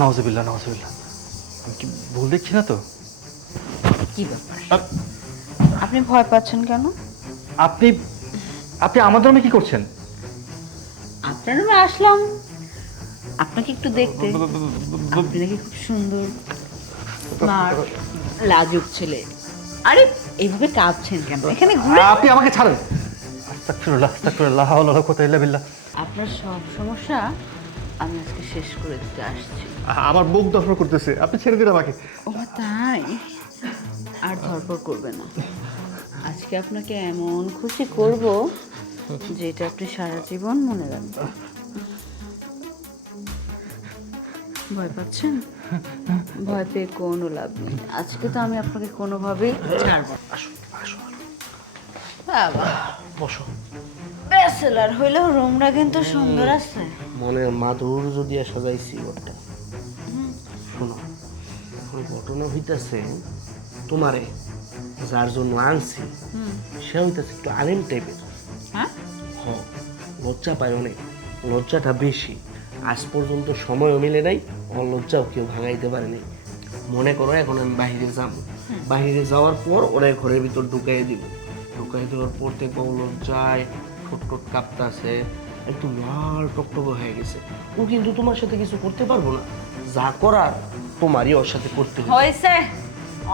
নাউজুবিল্লাহ নাউজুবিল্লাহ, আমি কি ভুল দেখছি না তো? কি ব্যাপার, আপনি ভয় পাচ্ছেন কেন? আপনি আপনি আমাদের রুমে কি করছেন? আপনার রুমে আসলাম আপনাকে একটু দেখতে। আপনি নাকি খুব সুন্দর, স্মার্ট, লাজুক ছেলে। আরে এইভাবে কাঁপছেন কেন? এখানে ঘুরে। আপনি আমাকে ছাড়েন। আস্তাগফিরুল্লাহ আস্তাগফিরুল্লাহ, লা হাওলা ওয়ালা কুওয়াতা ইল্লা বিল্লাহ। আপনার সব সমস্যা আমি আজকে শেষ করে দিতে আসছি। আমার বুক দফর করতেছে, আপনি ছেড়ে দিন আমাকে। ও তাই? আর ধরপড় করবে না। আজকে আপনাকে এমন খুশি করব যেটা আপনি সারা জীবন মনে রাখবেন। ভয় পাচ্ছেন? ভয় পেয়ে কোনো লাভ নেই। আজকে তো আমি আপনাকে কোনোভাবেই ছাড়ব না। আসো আসো, বাবা, বসো। ব্যাচেলার হইলেও রুমটা কিন্তু সুন্দর আছে। মনের মাধুর্য দিয়ে সাজাইছি ওটা। শোনো, এখন ঘটনা হইতাছে তোমারে যার জন্য আনছি সে হইতাছে একটু আলেম টাইপের। হ্যাঁ, হ, লজ্জা পায় অনেক, লজ্জাটা বেশি। আজ পর্যন্ত সময়ও মিলে নাই, ওর লজ্জাও কেউ ভাঙাইতে পারেনি। মনে করো এখন আমি বাহিরে যাব, বাহিরে যাওয়ার পর ওরা ঘরের ভিতর ঢুকাই দিব। ঢুকাই দেওয়ার পর দেখবো ও লজ্জায় ঠোঁট ঠোঁট কাঁপতাছে, একটু লাল টকটকে হয়ে গেছে। ও কিন্তু তোমার সাথে কিছু করতে পারবো না, যা করার তোমারই ওর সাথে করতে হবে। হয়েছে।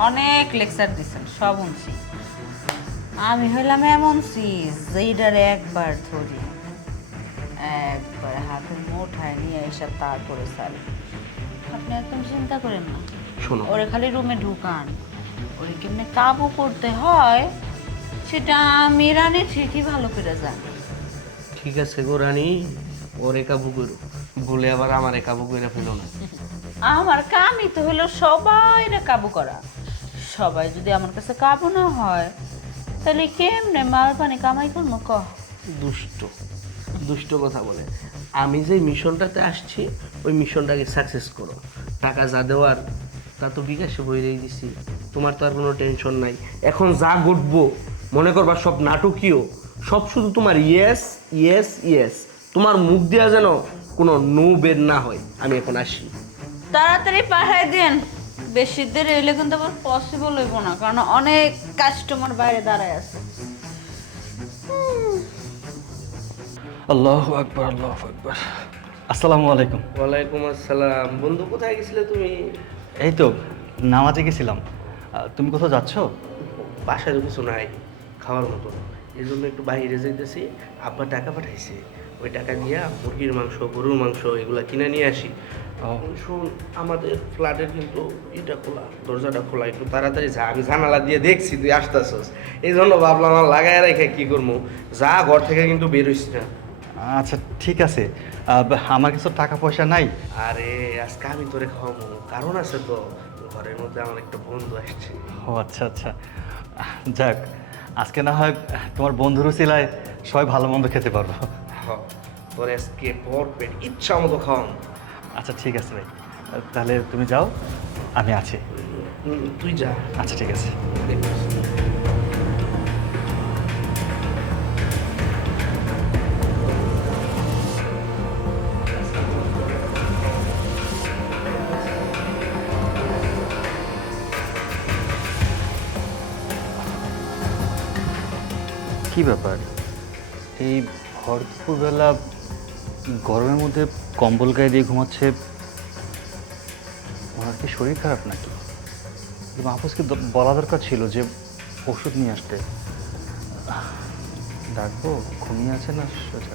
অনেক লেকচার দিছেন, সব শুনছি। আমি হইলাম এমন চিজ যেইটারে একবার ধরি, একবার হাতের মুঠায় নিয়ে এসে তারপরে সারি। আপনি একদম চিন্তা করেন না। শোনো, ওরে খালি রুমে ঢুকান, ওরে কেমনে কাবু করতে হয় সেটা আমি রানী ঠিকই ভালো করে জানি। ঠিক আছে গো রানী, ওরে কাবু করো, বলে আবার আমার কাবু করে ফেলো না। আমার কামই তো হলো সবাইরে কাবু করা। সবাই যদি আমার কাছে কাবু না হয় তাহলে কেমনে মাল পানি কামাই করবো ক? দুষ্ট দুষ্ট কথা বলে। আমি যে মিশনটাতে আসছি ওই মিশনটাকে সাকসেস করো। টাকা যা দেওয়ার তা তো বিকাশে বইরেই দিছি, তোমার তো আর কোনো টেনশন নাই। এখন যা ঘটবো মনে করবা সব নাটকীয়, সব শুধু তোমার ইয়েস ইয়েস ইয়েস। তোমার মুখ দেওয়া যেন কোনো নো বের না হয়। আমি এখন আসি। তাড়াতাড়ি পাঠাই দেন, বেশি দেরি হইলে কিন্তু আবার পসিবল হইব না, কারণ অনেক কাস্টমার বাইরে দাঁড়ায় আছে। আল্লাহু আকবার আল্লাহু আকবার। আসসালামু আলাইকুম। ওয়ালাইকুম আসসালাম। বন্ধু কোথায় গেছিলে তুমি? এই তো নামাজে গেছিলাম। তুমি কোথাও যাচ্ছ? বাসায় কিছু নাই খাওয়ার মতো, এই জন্য একটু বাইরে যাইতেছি। আব্বা টাকা পাঠাইছে, ওই টাকা দিয়া মুরগির মাংস, গরুর মাংস এগুলা কিনে নিয়ে আসি। শোন, আমাদের ফ্ল্যাটের কিন্তু এটা খোলা, দরজাটা খোলা, একটু তাড়াতাড়ি যা। আমি জানালা দিয়ে দেখছি তুই আসতেছস, এই জন্য ভাবলাম আমার লাগাই রেখে কি করবো, যা ঘর থেকে কিন্তু বের হইস না। আচ্ছা ঠিক আছে, আমার কিছু টাকা পয়সা নাই। আরে আজকে আমি তোরে খাওয়াবো, কারণ আছে তো, ঘরের মধ্যে আমার একটা বন্ধু আসছে। ও আচ্ছা আচ্ছা, যাক আজকে না হয় তোমার বন্ধুর উছিলায় সবাই ভালো মন্দ খেতে পারবো। তোর আজকে ভর পেট ইচ্ছা মতো খাওয়াম। আচ্ছা ঠিক আছে ভাই, তাহলে তুমি যাও, আমি আছি। তুই যা। আচ্ছা ঠিক আছে। কি ব্যাপার, এই ভর দুপুরবেলা গরমের মধ্যে কম্বল গায়ে দিয়ে ঘুমাচ্ছে? ওনার কি শরীর খারাপ নাকি? মাহফুজকে বলা দরকার ছিল যে ওষুধ নিয়ে আসতে। ডাকবো, ঘুমিয়ে আছে না সোজা?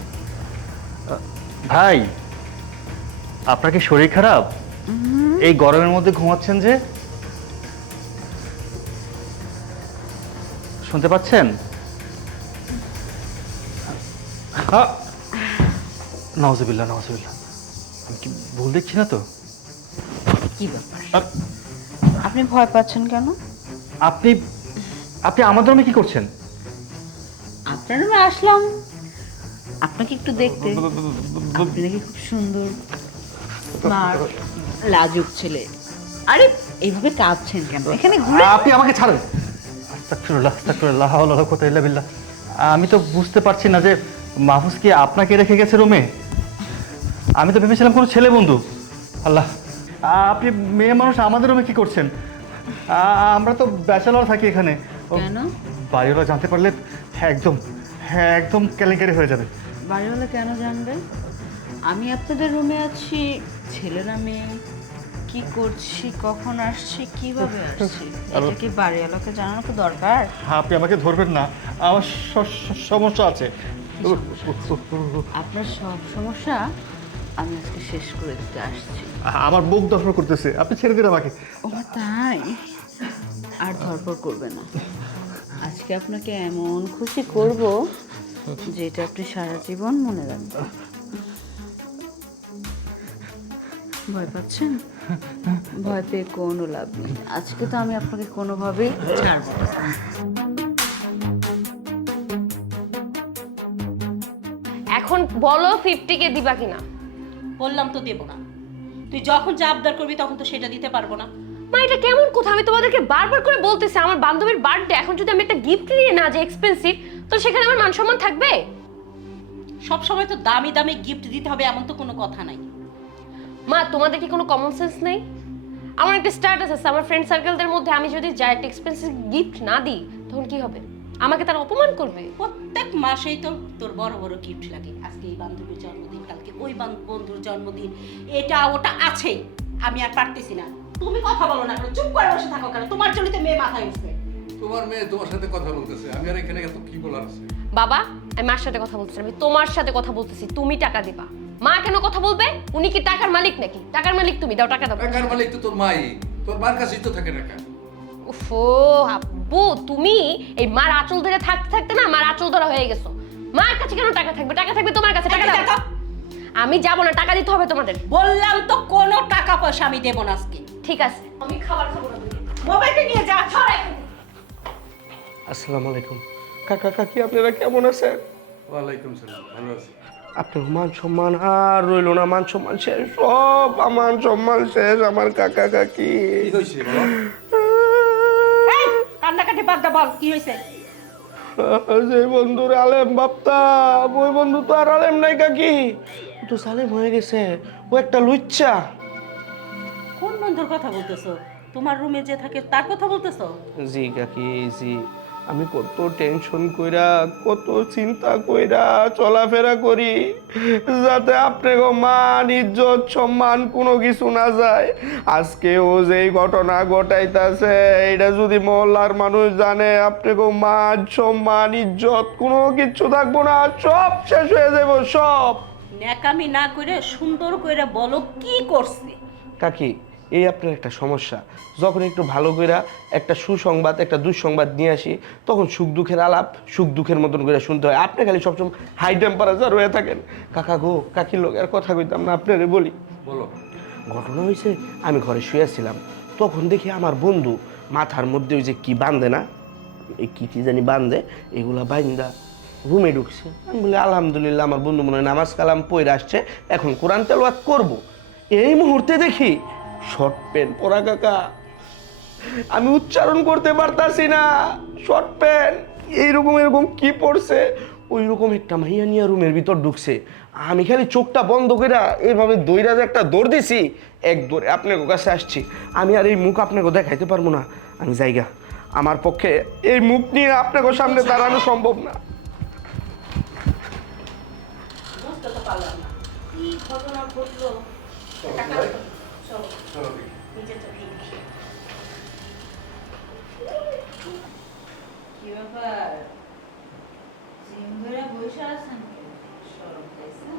ভাই, আপনার কি শরীর খারাপ? এই গরমের মধ্যে ঘুমাচ্ছেন যে? শুনতে পাচ্ছেন? নাউজুবিল্লাহ নাউজুবিল্লাহ, আমি কি ভুল দেখছি না তো? কি ব্যাপার, আপনি ভয় পাচ্ছেন কেন? আপনি আপনি আমাদের রুমে কি করছেন? আপনার রুমে আসলাম আপনাকে একটু দেখতে। আপনি নাকি খুব সুন্দর, স্মার্ট, লাজুক ছেলে। আরে এইভাবে কাঁপছেন কেন? এখানে ঘুরে। আপনি আমাকে ছাড়েন। আস্তাগফিরুল্লাহ আস্তাগফিরুল্লাহ, লা হাওলা ওয়ালা কুওয়াতা ইল্লা বিল্লাহ। আমি তো বুঝতে পারছি না যে মাহফুজ কি আপনাকে রেখে গেছে রুমে? আমি তো ভেবেছিলাম কোনো ছেলে বন্ধু। আল্লাহ, আপনি মেয়ে মানুষ আমাদের রুমে কি করছেন? আমরা তো ব্যাচেলর থাকি এখানে। কেন? বাড়িওয়ালা জানতে পারলে একদম একদম কেলেঙ্কারি হয়ে যাবে। বাড়িওয়ালা কেন জানবে? আমি আপনাদের রুমে আছি, ছেলেরা মেয়ে, কি করছি, কখন আসছি, কিভাবে আসছি, এটা কি বাড়িওয়ালাকে জানানো তো দরকার? আপনি আমাকে ধরবেন না, আমার সমস্যা আছে। আপনার সব সমস্যা আমি আজকে শেষ করে দিতে আসছি। আমার বুক দর্শন করতেছে, আপনি ছেড়ে দিন আমাকে। ও তাই? আর ধরপড় করবে না। আজকে আপনাকে এমন খুশি করব যেটা আপনি সারা জীবন মনে রাখবেন। ভয় পাচ্ছেন? ভয় পেয়ে কোনো লাভ নেই। আজকে তো আমি আপনাকে কোনোভাবেই ছাড়বো না। এখন বলো 50 কে দিবা কিনা? বললাম তো দেবো না। তুই যখন যা আবদার করবি তখন তো সেটা দিতে পারবো না। মা এটা কেমন কথা? আমি তোমাদেরকে বারবার করে বলতেছি আমার বান্ধবীর বার্থডে, এখন যদি আমি একটা গিফট নিয়ে না যে এক্সপেন্সিভ, তো সেখানে আমার মান সম্মান থাকবে? সব সময় তো দামি দামি গিফট দিতে হবে এমন তো কোনো কথা নাই। মা তোমাদের কি কোনো কমন সেন্স নেই? আমার একটা স্ট্যাটাস আছে, আমার ফ্রেন্ড সার্কেলদের মধ্যে আমি যদি যাই একটা এক্সপেন্সিভ গিফট না দিই তখন কি হবে? আমাকে তারা অপমান করবে। প্রত্যেক মাসেই তো তোর বড় বড় গিফট লাগে। আজকে এই বান্ধবীর জন্মদিন, কালকে ওই বন্ধুর জন্মদিন, এটা ওটা আছেই। আমি আর পারতেছি না। তুমি কথা বলো না কেন? চুপ করে বসে থাকো কেন? তোমার জন্য তো মেয়ে মাথায় উঠছে। তোমার মেয়ে তোমার সাথে কথা বলতেছে, আমি আর এখানে এত কি বলার আছে? বাবা, আমি মার সাথে কথা বলতেছি না, আমি তোমার সাথে কথা বলতেছি। তুমি টাকা দিবা। মা কেন কথা বলবে? উনি কি টাকার মালিক নাকি? টাকার মালিক তুমি, দাও টাকা দাও। টাকার মালিক তো তোর মাই, তোর মার কাছেই তো থাকে টাকা। ওফো আব্বু, তুমি এই মার আঁচল ধরে থাকতে থাকতে না মার আঁচল ধরা হয়ে গেছো। মার কাছে কেন টাকা থাকবে? টাকা থাকবে তোমার কাছে। টাকা দাও। আমি যাবো না, টাকা দিতে হবে তোমাদের। বললাম তো কোনো টাকা পয়সা আমি দেবো না আজকে। ঠিক আছে, আমি খাবার খাবো না। মোবাইলটা নিয়ে যা। আসসালামু আলাইকুম কাকা কাকি, আপনারা কেমন আছেন? ওয়ালাইকুম সালাম, ভালো আছি। আপনার মান সম্মান আর রইল না, মান সম্মান শেষ, সব মান সম্মান শেষ আমার কাকা কাকি। কি হয়েছে বলো? এই, কান্নাকাটি বাদ দা, বল কি হয়েছে? যে বন্ধুর আলেম ভাবতাম, ওই বন্ধু তো আর আলেম নাই কাকি, ও তো সালেম হয়ে গেছে। ও একটা লুচ্চা। কোন বন্ধুর কথা বলতেছো? তোমার রুমে যে থাকে তার কথা বলতেছো? জি কাকি, জি। আমি কত টেনশন কইরা, কত চিন্তা কইরা চলাফেরা করি যাতে আপনাকে মান ইজ্জত সম্মান কোনো কিছু না যায়। আজকে ও যেই ঘটনা ঘটাইতাছে, এটা যদি মহল্লার মানুষ জানে, আপনাকে মান সম্মান ইজ্জত কোনো কিছু থাকবো না, সব শেষ হয়ে যাবো সব। ন্যাকামি না করে সুন্দর করে বলো কি করছে। কাকি, এই আপনার একটা সমস্যা, যখন একটু ভালো করে একটা সুসংবাদ একটা দুঃসংবাদ নিয়ে আসি, তখন সুখ দুঃখের আলাপ সুখ দুঃখের মতন করে শুনতে হয়। আপনি খালি সবসময় হাই টেম্পারেচার হয়ে থাকেন। কাকা গো, কাকির লোক আর কথা কইতাম না, আপনারে বলি। বলো। ঘটনা হয়েছে, আমি ঘরে শুয়েছিলাম, তখন দেখি আমার বন্ধু মাথার মধ্যে ওই যে কি বাঁধে না, এই কি জানি বাঁধে, এগুলা বাইন্দা রুমে ঢুকছে। আমি বলি আলহামদুলিল্লাহ, আমার বন্ধু মনে হয় নামাজ কালাম পড়ে আসছে, এখন কোরআন তেলাওয়াত করব। এই মুহূর্তে দেখি শর্ট প্যান্ট পরা কাকা, আমি উচ্চারণ করতে পারতাছি না, শর্ট প্যান্ট এইরকম এরকম কি পড়ছে, ওই রকম একটা মাইয়া নিয়ে রুমের ভিতর ঢুকছে। আমি খালি চোখটা বন্ধ করে এইভাবে দৌড়া যে একটা দৌড় দিছি, এক দৌড়ে আপনার কাছে আসছি। আমি আর এই মুখ আপনাকে দেখাইতে পারবো না, আমি জায়গা আমার পক্ষে এই মুখ নিয়ে আপনাকে সামনে দাঁড়ানো সম্ভব না। বুঝতে তো পারলাম না কি ঘটনা ঘটলো। চলো চলো দেখি। নিজে চোখে দেখি। কি ব্যাপার? জিম ধরে বসে আছেন কেন? শরম পাইছেন?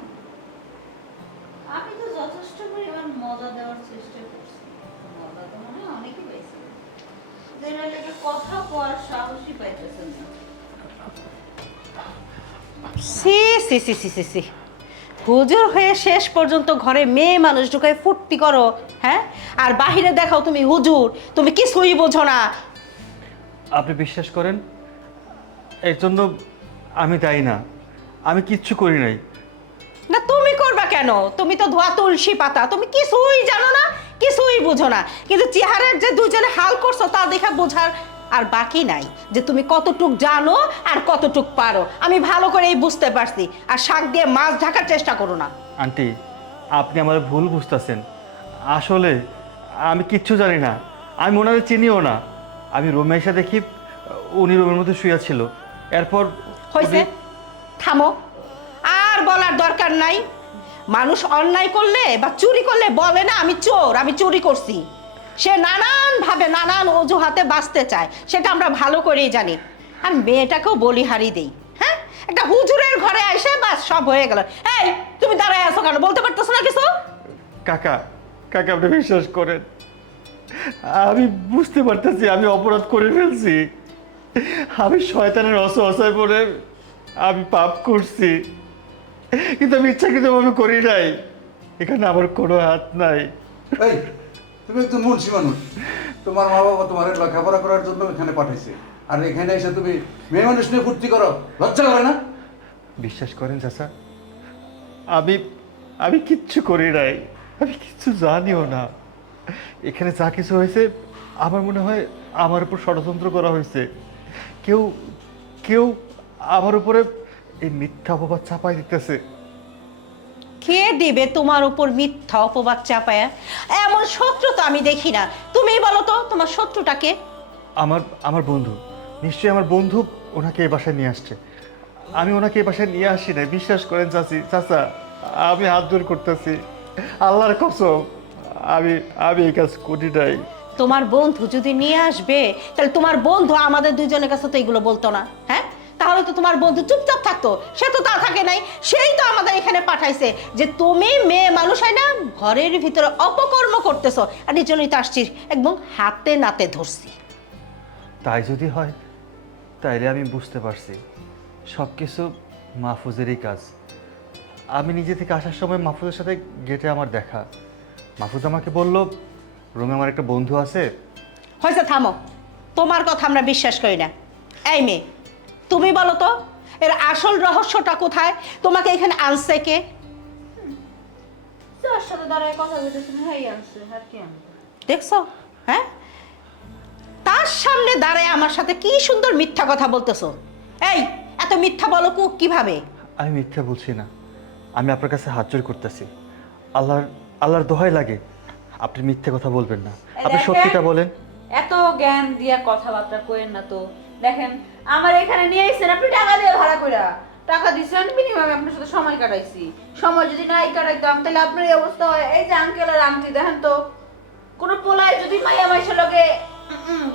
আমি তো যথেষ্ট পরিমাণ মজা দেওয়ার চেষ্টা করছি। মজা তো মনে হয় অনেকই পাইছি। যেটা একটা কথা কোয়ার সাহসই পাইতেছেন না। সি সি সি সি সি সি, হুজুর হয়ে শেষ পর্যন্ত ঘরে মেয়ে মানুষ ঢুকায় ফুর্তি করো, হ্যাঁ? আর বাহিরে দেখাও তুমি হুজুর, তুমি কিছুই বোঝো না। আপনি বিশ্বাস করেন, এর জন্য আমি দায়ী না, আমি কিচ্ছু করি নাই। না তুমি করবা কেন? তুমি তো ধোয়া তুলসী পাতা, তুমি কিছুই জানো না, কিছুই বুঝো না। কিন্তু চেহারার যে দুজনে হাল করছো তা দেখা বোঝার আর বাকি নাই যে তুমি কতটুক জানো আর কতটুক পারো। আমি ভালো করেই বুঝতে পারছি। আর শাক দিয়ে মাছ ঢাকার চেষ্টা করো না। আন্টি, আপনি আমার ভুল বুঝতেছেন। আসলে আমি কিচ্ছু জানি না, আমি ওনাদের চিনিও না। আমি রুমে এসে দেখি উনি রুমের মধ্যে শুয়ে ছিল। এরপর হয়েছে, থামো, আর বলার দরকার নাই। মানুষ অন্যায় করলে বা চুরি করলে বলে না আমি চোর, আমি চুরি করছি। সে নানান ভাবে নানান অজুহাতে বাঁচতে চায়, সেটা আমরা ভালো করেই জানি। আর মেয়েটাকেও বলিহারি দেই। হ্যাঁ, একটা হুজুরের ঘরে এসে বাস সব হয়ে গেল। এই তুমি দাঁড়ায় আছো কেন, বলতে পারতেছো না কিছু? কাকা, কাকা আপনি বিশ্বাস করেন, আমি বুঝতে পারতেছি আমি অপরাধ করে ফেলছি। আমি শয়তানের অসহায় পড়ে আমি পাপ করছি, কিন্তু আমি ইচ্ছাকৃতভাবে করি নাই। এখানে আমার কোনো হাত নাই। এই তুমি একজন মুন্সি মানুষ, তোমার মা বাবা তোমার লেখাপড়া করার জন্য এখানে পাঠাইছে, আর এখানে এসে তুমি মেয়ে মানুষ নিয়ে ফুর্তি করো, লজ্জা করে না? বিশ্বাস করেন চাচা, আমি আমি কিচ্ছু করি নাই, আমি কিচ্ছু জানিও না। এখানে যা কিছু হয়েছে আমার মনে হয় আমার উপর ষড়যন্ত্র করা হয়েছে। কেউ কেউ আমার উপরে এই মিথ্যা অপবাদ চাপাই দিতেছে। কে দিবে তোমার উপর মিথ্যা অপবাদ চাপায়া? এমন শত্রু তো আমি দেখি না। তুমি বলো তো তোমার শত্রুটাকে? আমার আমার বন্ধু, নিশ্চয়ই আমার বন্ধু ওনাকে এই বাসায় নিয়ে আসছে। আমি ওনাকে এই বাসায় নিয়ে আসি নাই, বিশ্বাস করেন চাচা, আমি হাত জোর করতেছি, আল্লাহর কসম, আমি আমি এই কাজ করি নাই। তোমার বন্ধু যদি নিয়ে আসবে, তাহলে তোমার বন্ধু আমাদের দুজনের কাছে তো এগুলো বলতো না। হ্যাঁ, তাহলে তো তোমার বন্ধু চুপচাপ থাকতো। সে তো তা থাকে নাই, সেই তো আমাদের এখানে পাঠাইছে যে তুমি মেয়ে মানুষ হয় না, ঘরের ভিতরে অপকর্ম করতেছো। আর এই জন্যই তো আসছি, একদম হাতে নাতে ধরছি। তাই যদি হয় তাইলে আমি বুঝতে পারছি সব কিছু মাহফুজেরই কাজ। আমি নিজে থেকে আসার সময় মাহফুজের সাথে গেটে আমার দেখা। মাহফুজ আমাকে বলল রুমে আমার একটা বন্ধু আছে। হয়েছে, থামো, তোমার কথা আমরা বিশ্বাস করি না। এই মেয়ে, তুমি বলো তো এর আসল রহস্যটা কোথায়? তোমাকে এখানে আনছে কে? যার সাথে দাঁড়ায় কথা বলতেছেন, হ্যাঁ আনছে, আর কি আনবে? দেখছো? হ্যাঁ, তার সামনে দাঁড়ায় আমার সাথে কি সুন্দর মিথ্যা কথা বলতেছো। এই এত মিথ্যা বলো কিভাবে? আমি মিথ্যা বলছি না, আমি আপনার কাছে হাত জোড় করতেছি। আল্লাহর দোহাই লাগে, আপনি মিথ্যে কথা বলবেন না, আপনি দেখেন, সত্যিটা বলেন। এত জ্ঞান দিয়া কথাবার্তা কইেন না তো। দেখেন, আমার এখানে নিয়ে আইছেন আপনি টাকা দিয়ে ভাড়া কইরা। টাকা দিছেন, বিনিময়ে আপনার সাথে সময় কাটাইছি। সময় যদি নাই কাটাইতাম তাহলে আপনার এই অবস্থা হয়। এই যে আঙ্কেল আর আন্টি দেখেন তো, কোনো পোলায় যদি মাইয়া মাইশের লগে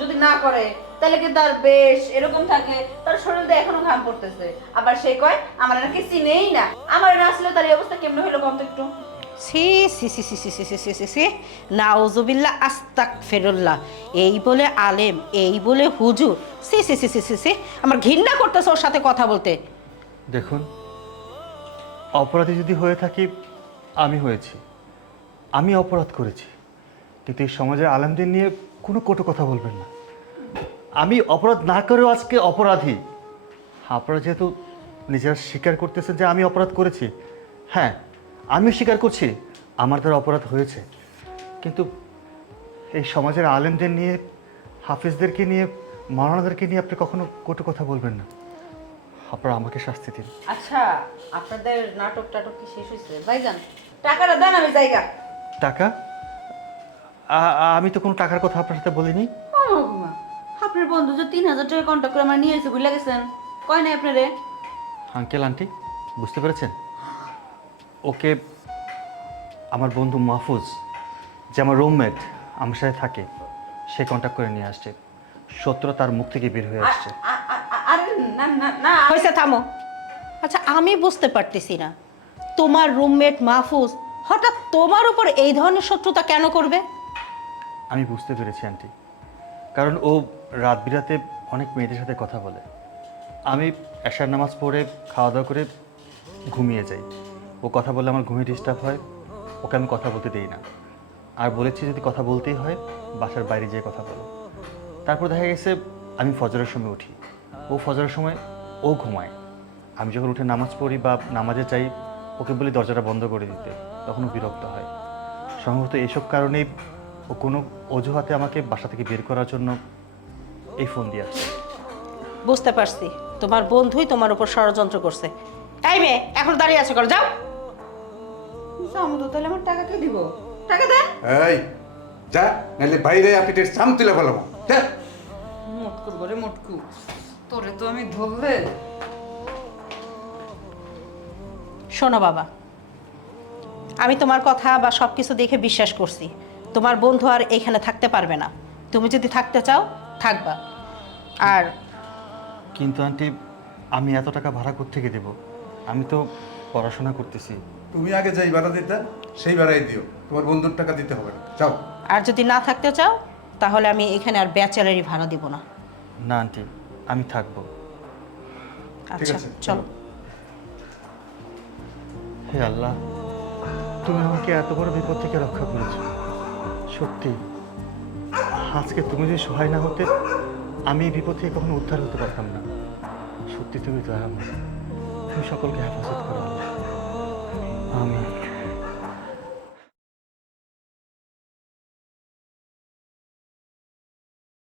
যদি না করে তাহলে কি তার বেশ এরকম থাকে, তার শরীর দিয়ে এখনো ঘাম পড়তেছে। আবার সে কয় আমার নাকি চিনেই না। আমার না আসলে তার এই অবস্থা কেমন হইলো কম তো একটু। সি সি সি সি সি সি সি সি সি সি নাউজুবিল্লাহ আস্তাগফিরুল্লাহ। এই বলে আলেম, এই বলে হুজুর। সি সি সি সি সি সি আমার ঘৃণা করতেছে ওর সাথে কথা বলতে। দেখুন, অপরাধী যদি হয়ে থাকি আমি হয়েছি, আমি অপরাধ করেছি, কিন্তু এই সমাজের আলেমদের নিয়ে কোনো কটু কথা বলবেন না। আমি অপরাধ না করেও আজকে অপরাধী। আপনারা যেহেতু নিজেরা স্বীকার করতেছেন যে আমি অপরাধ করেছি, হ্যাঁ আমিও স্বীকার করছি আমার দ্বারা অপরাধ হয়েছে, কিন্তু এই সমাজের আলেমদের নিয়ে, হাফিজদেরকে নিয়ে, মাওলানাদেরকে নিয়ে আপনি কখনো কটু কথা বলবেন না। আপনারা আমাকে শাস্তি দিন। আচ্ছা, আপনাদের নাটক টাটক কি শেষ হয়েছে? ভাইজান টাকাটা দেন, আমি জায়গা। টাকা? আমি তো কোনো টাকার কথা আপনার সাথে বলিনি। আপনার বন্ধু যে 3000 টাকা কন্ট্যাক্ট করে আমার নিয়ে এসে ভুলে গেছেন, কয় নাই আপনারে? আঙ্কেল আন্টি বুঝতে পেরেছেন, ওকে আমার বন্ধু মাহফুজ, যে আমার রুমমেট আমার সাথে থাকে, সে কন্ট্যাক্ট করে নিয়ে আসছে। সত্যটা তার মুখ থেকে বের হয়ে আসছে। আরে না না না, হয়েছে, থামো। আচ্ছা, আমি বুঝতে পারতেছি না তোমার রুমমেট মাহফুজ হঠাৎ তোমার উপর এই ধরনের শত্রুতা কেন করবে? আমি বুঝতে পেরেছি আন্টি, কারণ ও রাত বিরাতে অনেক মেয়েদের সাথে কথা বলে। আমি এশার নামাজ পড়ে খাওয়া দাওয়া করে ঘুমিয়ে যাই, ও কথা বললে আমার ঘুমিয়ে ডিস্টার্ব হয়, ওকে আমি কথা বলতে দিই না। আর বলেছি যদি কথা বলতেই হয় বাসার বাইরে যেয়ে কথা বলো। তারপর দেখা গেছে আমি ফজরের সময় উঠি, ও ফজরের সময় ও ঘুমায়। আমি যখন উঠে নামাজ পড়ি বা নামাজে যাই, ওকে বলি দরজাটা বন্ধ করে দিতে, তখন ও বিরক্ত হয়। সম্ভবত এইসব কারণেই ও কোনো অজুহাতে আমাকে বাসা থেকে বের করার জন্য এই ফোন দিয়ে আসছে। বুঝতে পারছি, তোমার বন্ধুই তোমার উপর ষড়যন্ত্র করছে। এই মেয়ে, এখন দাঁড়িয়ে আছো, করো যাও। যাও তো তাহলে আমার টাকা কে দিব? টাকা দেন। এই যা, নাহলে বাইরে আপিটের চাম তুলে ফেলাম। যা। মোটকু করে মোটকু, তোরে তো আমি ধরলে। শোনো বাবা, আমি তোমার কথা বা সব কিছু দেখে বিশ্বাস করছি তোমার বন্ধু আর এখানে থাকতে পারবে না। তুমি যদি থাকতে চাও থাকবা। আর কিন্তু আন্টি, আমি এত টাকা ভাড়া কোত্থেকে দেবো? আমি তো পড়াশোনা করতেছি। তুমি আগে যাই ভাড়া দিতে, সেই ভাড়াই দিও, তোমার বন্ধুর টাকা দিতে হবে না। যাও। আর যদি না থাকতে চাও তাহলে আমি এখানে আর ব্যাচেলারি ভাড়া দিব না। না আন্টি, আমি থাকবো। আচ্ছা আছে, চলো। হে আল্লাহ, তুমি আমাকে এত বড় বিপদ থেকে রক্ষা করেছো। সত্যি, আজকে তুমি যদি সহায় না হতে আমি এই বিপদ থেকে কখনো উদ্ধার হতে পারতাম না। সত্যি তুমি দয়াময়। তুমি সকলকে হেফাজত করো আল্লাহ।